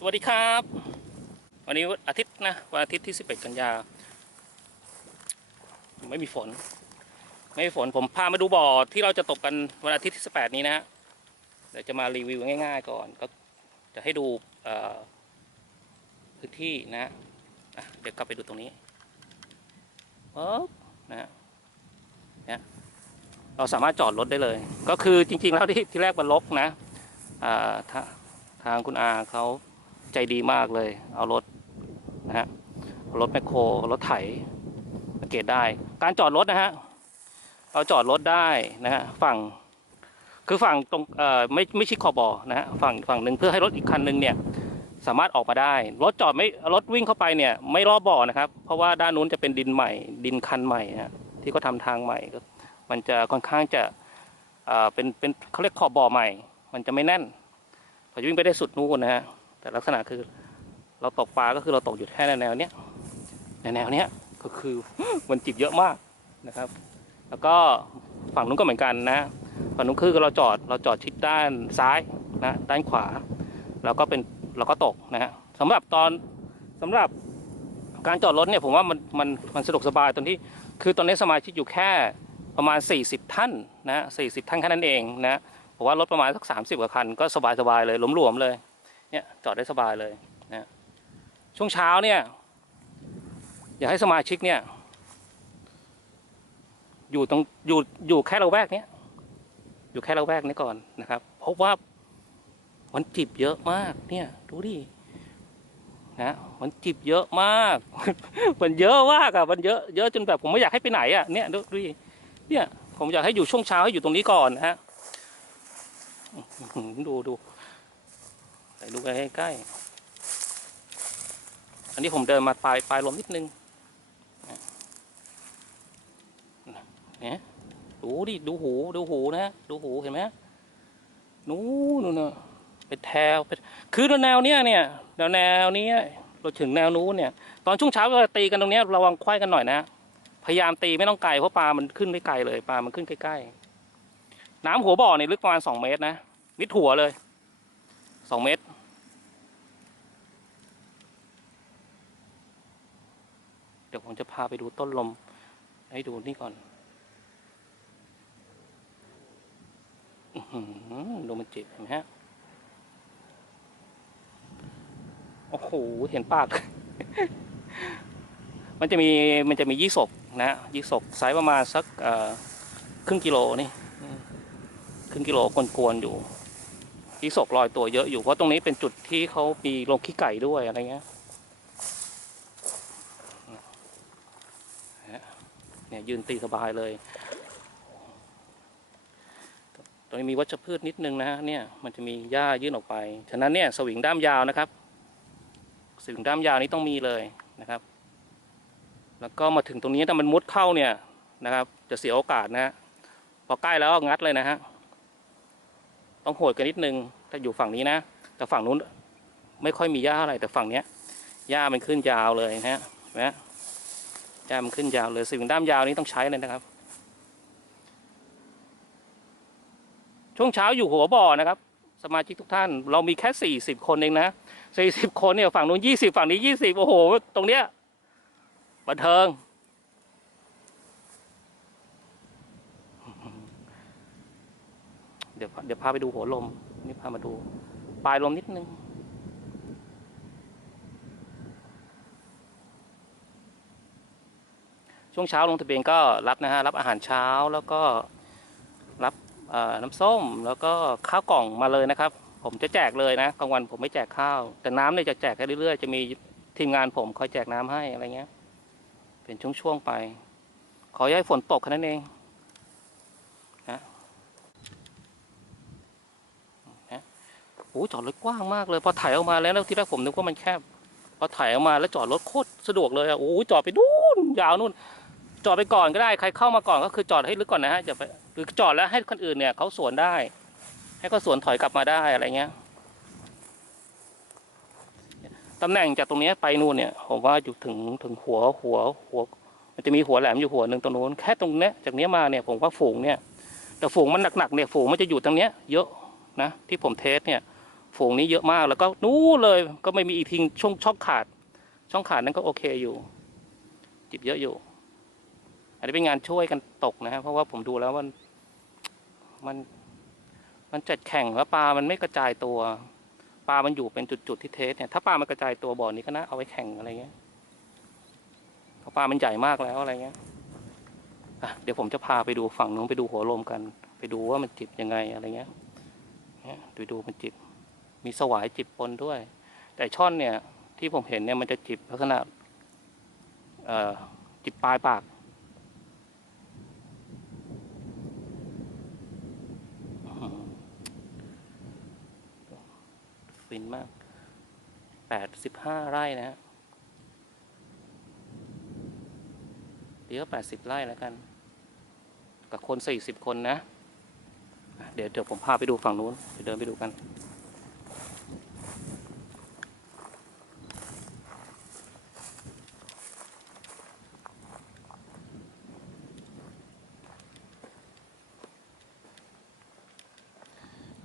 สวัสดีครับ วันนี้อาทิตย์นะวันอาทิตย์ที่ 11 กันยา ไม่มีฝน ไม่มีฝนผมพามาดูบ่อที่เราจะตกกันวันอาทิตย์ที่ 18 นี้นะฮะเดี๋ยวจะมารีวิวง่ายๆก่อน ก็จะให้ดูพื้นที่นะะเดี๋ยวกลับไปดูตรงนี้ปึ๊บนะเนี่ยเราสามารถจอดรถได้เลย ก็คือจริงๆแล้วที่ที่แรกมันลกนะอ่าทางคุณอาเขา ใจดีมากเลย เอารถนะฮะรถแมคโครรถไถสังเกตได้ การจอดรถนะฮะเราจอดรถได้นะฮะฝั่ง คือฝั่งตรงเอ่อไม่ไม่ชิดขอบบ่อนะฮะฝั่งฝั่งหนึ่งเพื่อให้รถอีกคันหนึ่งเนี่ยสามารถออกมาได้ รถจอดไม่รถวิ่งเข้าไปเนี่ยไม่รอบบ่อนะครับ เพราะว่าด้านนู้นจะเป็นดินใหม่ ดินคันใหม่นะฮะที่เขาทำทางใหม่ก็มันจะค่อนข้างจะเอ่อเป็นเป็นเขาเรียกขอบบ่อใหม่ มันจะไม่แน่นเราจะวิ่งไปได้สุดนู้นนะฮะ แต่ลักษณะคือเราตกปลาก็คือเราตกอยู่แค่ในแนวเนี้ยในแนวเนี้ยก็คือมันจิบเยอะมากนะครับ แล้วก็ฝั่งนู้นก็เหมือนกันนะฝั่งนู้นคือเราจอดเราจอดชิดด้านซ้ายนะด้านขวาเราก็เป็นเราก็ตกนะฮะสำหรับตอนสำหรับการจอดรถเนี่ยผมว่ามันมันมันสะดวกสบายตรงที่คือตอนนี้สมาชิกอยู่แค่ประมาณ 40 ท่านนะ40 ท่านแค่นั้นเองนะผมว่ารถประมาณสักสามสิบกว่าคันก็สบายสบายๆเลยหลวมๆเลย เนี่ยจอดได้สบายเลยนะช่วงเช้าเนี่ย อยากให้สมาชิกเนี่ย อยู่ตรงอยู่อยู่แค่เราแวกเนี้ยอยู่แค่เราแวกนี้ก่อนนะครับ เพราะว่ามันจิบเยอะมากเนี่ย ดูดินะมันจิบเยอะมาก มันเยอะมากอะมันเยอะเยอะจนแบบผมไม่อยากให้ไปไหนอะเนี่ยดูดิเนี่ย ผมอยากให้อยู่ช่วงเช้าให้อยู่ตรงนี้ก่อนนะฮะดูดู ไปดูกันใกล้ อันนี้ผมเดินมาปลายปลายลมนิดนึงเนี่ยดูดิดูหูดูหูนะ ดูหูเห็นไหมนู้นน่ะเป็นแถวเป็นคือแนวเนี้ยเนี่ยแนวแนวนี้เราถึงแนวนู้นเนี่ย ตอนช่วงเช้าเราตีกันตรงเนี้ยระวังควายกันหน่อยนะ พยายามตีไม่ต้องไกลเพราะปลามันขึ้นไม่ไกลเลยปลามันขึ้นใกล้ๆน้ำหัวบ่อเนี่ยลึกประมาณสองเมตรนะมิดหัวเลยสองเมตร เดี๋ยวผมจะพาไปดูต้นลม ให้ดูนี่ก่อนดูมันจิบเห็นไหมฮะ โอ้โห เห็นปาก มันจะมี มันจะมียี่สกนะยี่สกไซส์ประมาณสักครึ่งกิโลนี่ ครึ่งกิโลกวนๆอยู่ที่ศกลอยตัวเยอะอยู่ เพราะตรงนี้เป็นจุดที่เขามีโรงขี้ไก่ด้วยอะไรเงี้ย เนี่ยยืนตีสบายเลย ตรงนี้มีวัชพืชนิดนึงนะฮะเนี่ยมันจะมีหญ้ายื่นออกไป ฉะนั้นเนี่ยสวิงด้ามยาวนะครับ สวิงด้ามยาวนี้ต้องมีเลยนะครับ แล้วก็มาถึงตรงนี้ถ้ามันมุดเข้าเนี่ยนะครับ จะเสียโอกาสนะฮะพอใกล้แล้วงัดเลยนะฮะต้องโหดกันนิดนึงถ้าอยู่ฝั่งนี้นะแต่ฝั่งนู้นไม่ค่อยมีหญ้าอะไรแต่ฝั่งเนี้ยหญ้ามันขึ้นยาวเลยนะฮะเห็นไหมหญ้ามันขึ้นยาวเลยสิ่งด้ามยาวนี้ต้องใช้เลยนะครับ ช่วงเช้าอยู่หัวบ่อนะครับ สมาชิกทุกท่าน เรามีแค่สี่สิบคนเองนะสี่สิบคนเนี่ยฝั่งนู้นยี่สิบฝั่งนี้ยี่สิบโอ้โห ตรงเนี้ยบันเทิงเดี๋ยวเดี๋ยวพาไปดูหัวลม นี่พามาดู ปลายลมนิดนึง ช่วงเช้าลงทะเบียนก็รับนะฮะรับอาหารเช้าแล้วก็รับน้ำส้มแล้วก็ข้าวกล่องมาเลยนะครับ ผมจะแจกเลยนะกลางวันผมไม่แจกข้าว แต่น้ำเนี่ยจะแจกให้เรื่อยๆ จะมีทีมงานผมคอยแจกน้ำให้อะไรเงี้ย เป็นช่วงๆไป ขอย่าให้ฝนตกแค่นั้นเองนะฮะโอ้จอดรถกว้างมากเลยพอถ่ายออกมาแล้วที่แรกผมนึกว่ามันแคบพอถ่ายออกมาแล้วจอดรถโคตรสะดวกเลยอะโอ้จอดไปนู่นยาวนู่น อดไปก่อนก็ได้ใครเข้ามาก่อนก็คือจอดให้ลึกก่อนนะฮะอย่าไปหรือจอดแล้วให้คนอื่นเนี่ยเขาสวนได้ ให้เขาสวนถอยกลับมาได้อะไรเงี้ยตำแหน่งจากตรงนี้ไปนู่นเนี่ยผมว่าอยู่ถึงถึงหัวหัวหัว มันจะมีหัวแหลมอยู่หัวหนึ่งตรงนู้นแค่ตรงเนี้ยจากเนี้ยมาเนี่ยผมว่าฝูงเนี่ยแต่ฝูงมันหนักๆเนี่ยฝูงมันจะอยู่ตรงเนี้ย เยอะนะที่ผมเทสเนี่ย ฝูงนี้เยอะมากแล้วก็นู้นเลยก็ไม่มีอีกทิ้งช่องช่องขาด ช่องขาดนั้นก็โอเคอยู่ จิบเยอะอยู่ อันนี้เป็นงานช่วยกันตกนะฮะเพราะว่าผมดูแล้วมันมัน มันจัดแข่งแล้วปลา มันไม่กระจายตัว ปลา มันอยู่เป็นจุดๆที่เทสเนี่ย ถ้าปลา มันกระจายตัวบ่อนี้ก็น่าเอาไว้แข่งอะไรเงี้ยเพราะปลา มันใหญ่มากแล้วอะไรเงี้ยอะเดี๋ยวผมจะพาไปดูฝั่งนู้นไปดูหัวลมกัน ไปดูว่ามันจิบยังไงอะไรเงี้ยเนี่ยไปดูมันจิบ มีสวายจิบปนด้วย แต่ช่อนเนี่ยที่ผมเห็นเนี่ยมันจะจิบลักษณะ เอ่อจิบปลายปากอื้อหือฟินมาก แปด สิบห้าไร่นะฮะเดี๋ยวแปดสิบไร่แล้วกัน กับคนสี่สิบคนนะ เดี๋ยวเดี๋ยวผมพาไปดูฝั่งนู้นไปเดินไปดูกัน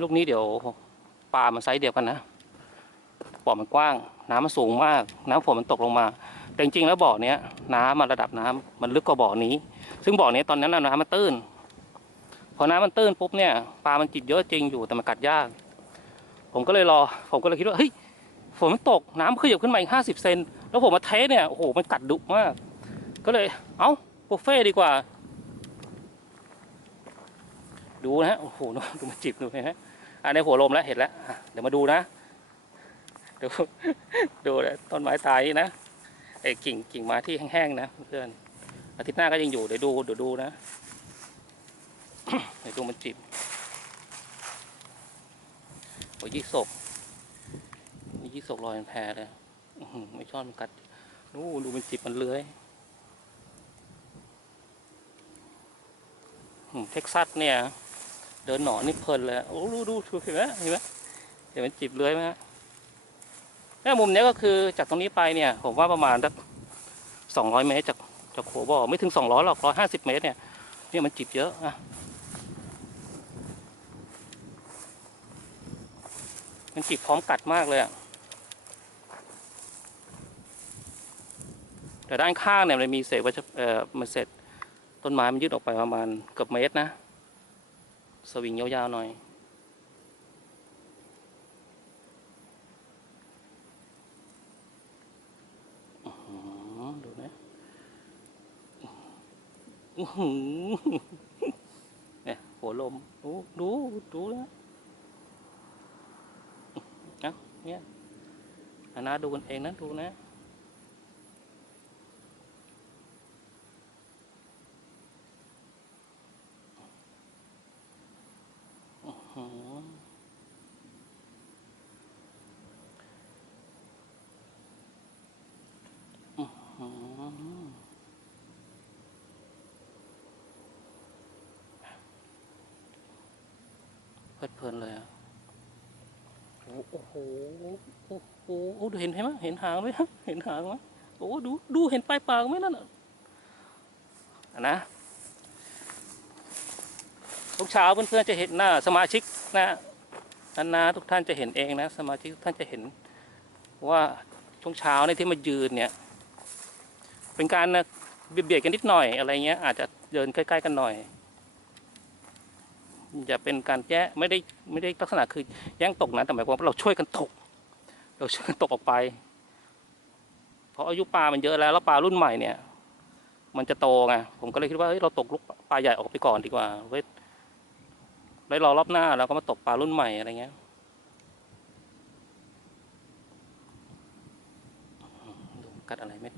ลูกนี้เดี๋ยวปลามันไซส์เดียวกันนะ บ่อมันกว้าง น้ำมันสูงมาก น้ำฝนมันตกลงมา แต่จริงๆแล้วบ่อเนี้ยน้ำมันระดับน้ำมันลึกกว่าบ่อนี้ ซึ่งบ่อนี้ตอนนั้นน้ำมันตื้น พอน้ำมันตื้นปุ๊บเนี่ยปลามันจิบเยอะจริงอยู่แต่มันกัดยาก ผมก็เลยรอ ผมก็เลยคิดว่าเฮ้ยฝนมันตกน้ำขยับขึ้นมาอีกห้าสิบเซนแล้วผมมาเทสเนี่ยโอ้โหมันกัดดุมาก ก็เลยเอ้าบุฟเฟ่ต์ดีกว่า ดูนะฮะโอ้โหดูมันจิบดูนะฮะอันในหัวลมแล้วเห็นแล้วเดี๋ยวมาดูนะ ดูดูนะต้นไม้ตายนะไอ้กิ่งกิ่งไม้ที่แห้งๆนะเพื่อนอาทิตย์หน้าก็ยังอยู่เดี๋ยวดูเดี๋ยวดูนะเดี๋ยวดูมันจิบโอ้ยยี่สกนี่ยี่สกลอยเป็นแพเลยไม่ชอบมันกัดนู่นดูมันจิบมันเลื้อยเท็กซัสเนี่ย เดินหนอนนี่เพลินเลยโอ้ดูดูดูเห็นไหมเห็นไหมเห็นมันจิบเลื้อยไหมฮะ เนี่ยมุมนี้ก็คือจากตรงนี้ไปเนี่ย ผมว่าประมาณสักสองร้อยเมตรจากจากหัวบ่อไม่ถึงสองร้อยหรอกร้อยห้าสิบเมตรเนี่ยเนี่ยมันจิบเยอะอะมันจิบพร้อมกัดมากเลยอะแต่ด้านข้างเนี่ยมันมีเศษวัชเอ่อมันเศษต้นไม้มันยืดออกไปประมาณเกือบเมตรนะ สวิงยาวๆหน่อย อื้อหือดูนะ อื้อหือเนี่ยหัวลมดูดูดูนะเอ้าเนี่ยอันนาดูกันเองนะดูนะ อื้อหืออื้อหือเพ ลิดเพลินเลยโอ้โห โอ้โหโอ้ดูเห็นไหมเห็นหางไหมเห็นหางไหมโอ้ดู ดูเห็นปลายปากไหมนั่นนะอะนะทุกเช้าเพื่อนๆจะเห็นหน้าสมาชิกนะนานๆทุกท่านจะเห็นเองนะ สมาชิกทุกท่านจะเห็นว่าช่วงเช้าเนี่ยที่มายืนเนี่ย เป็นการนะเบียดกันนิดหน่อยอะไรเงี้ยอาจจะเดินใกล้ ๆ กันหน่อย อย่าเป็นการแย่ไม่ได้ไม่ได้ลักษณะคือแย่งตกนะแต่หมายความว่าเราช่วยกันตก เราช่วยกันตกออกไปเพราะอายุปลามันเยอะแล้วแล้วปลารุ่นใหม่เนี่ย มันจะโตไงผมก็เลยคิดว่าเฮ้ยเราตกลูกปลาใหญ่ออกไปก่อนดีกว่าไว้ไว้รอรอบหน้าเราก็มาตกปลารุ่นใหม่อะไรเงี้ยดูกัดอะไรเม็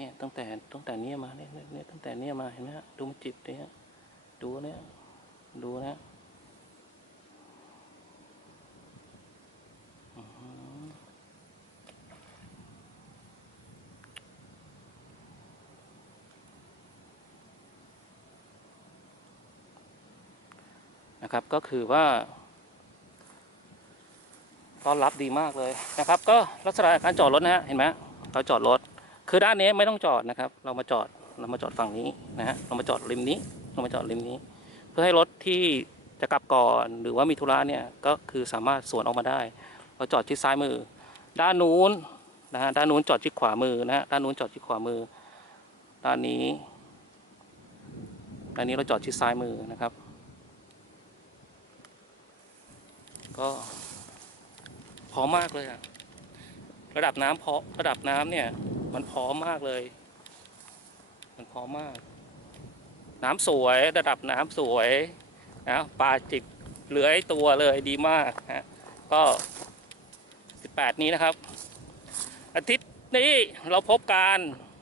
นี่ยตั้งแต่ตั้งแต่เนี้ยมาเนี่ยเนี่ยตั้งแต่เนี้ยมาเห็นไหมฮะดูมันจิบเนี่ยดูเนี่ยดูนะนะครับก็คือว่าต้อนรับดีมากเลยนะครับ ก็ลักษณะการจอดรถนะฮะเห็นไหมเขาจอดรถ คือด้านนี้ไม่ต้องจอดนะครับ เรามาจอดเรามาจอดฝั่งนี้นะฮะเรามาจอดริมนี้เรามาจอดริมนี้ เพื่อให้รถที่จะกลับก่อนหรือว่ามีธุระเนี่ยก็คือสามารถสวนออกมาได้ เราจอดที่ซ้ายมือ ด้านนู้นนะฮะด้านนู้นจอดที่ขวามือนะฮะด้านนู้นจอดที่ขวามือ ด้านนี้ด้านนี้เราจอดที่ซ้ายมือนะครับ ก็พอมากเลยอะระดับน้ำเพอระดับน้ำเนี่ย มันพร้อมมากเลย มันพร้อมมาก น้ำสวยระดับน้ำสวยนะปลาจิบเหลือไอ้ตัวเลยดีมากฮะก็ 18 นี้นะครับ อาทิตย์นี้เราพบกัน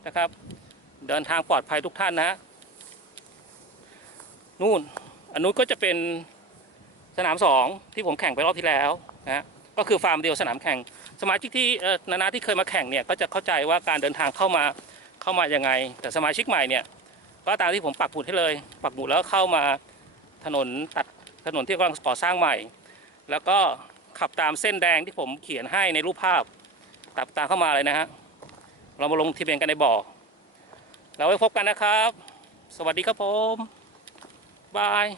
นะครับ เดินทางปลอดภัยทุกท่านนะนู่นอันนู้นก็จะเป็นสนามสองที่ผมแข่งไปรอบที่แล้วนะก็คือฟาร์มเดียวสนามแข่ง สมาชิกที่นานาที่เคยมาแข่งเนี่ยก็จะเข้าใจว่าการเดินทางเข้ามาเข้ามายังไง แต่สมาชิกใหม่เนี่ยก็ตามที่ผมปักหมุดให้เลย ปักหมุดแล้วเข้ามาถนนตัดถนนที่กำลังก่อสร้างใหม่ แล้วก็ขับตามเส้นแดงที่ผมเขียนให้ในรูปภาพตัดตามเข้ามาเลยนะฮะเรามาลงทะเบียนกันในบ่อเราไว้พบกันนะครับ สวัสดีครับผมบาย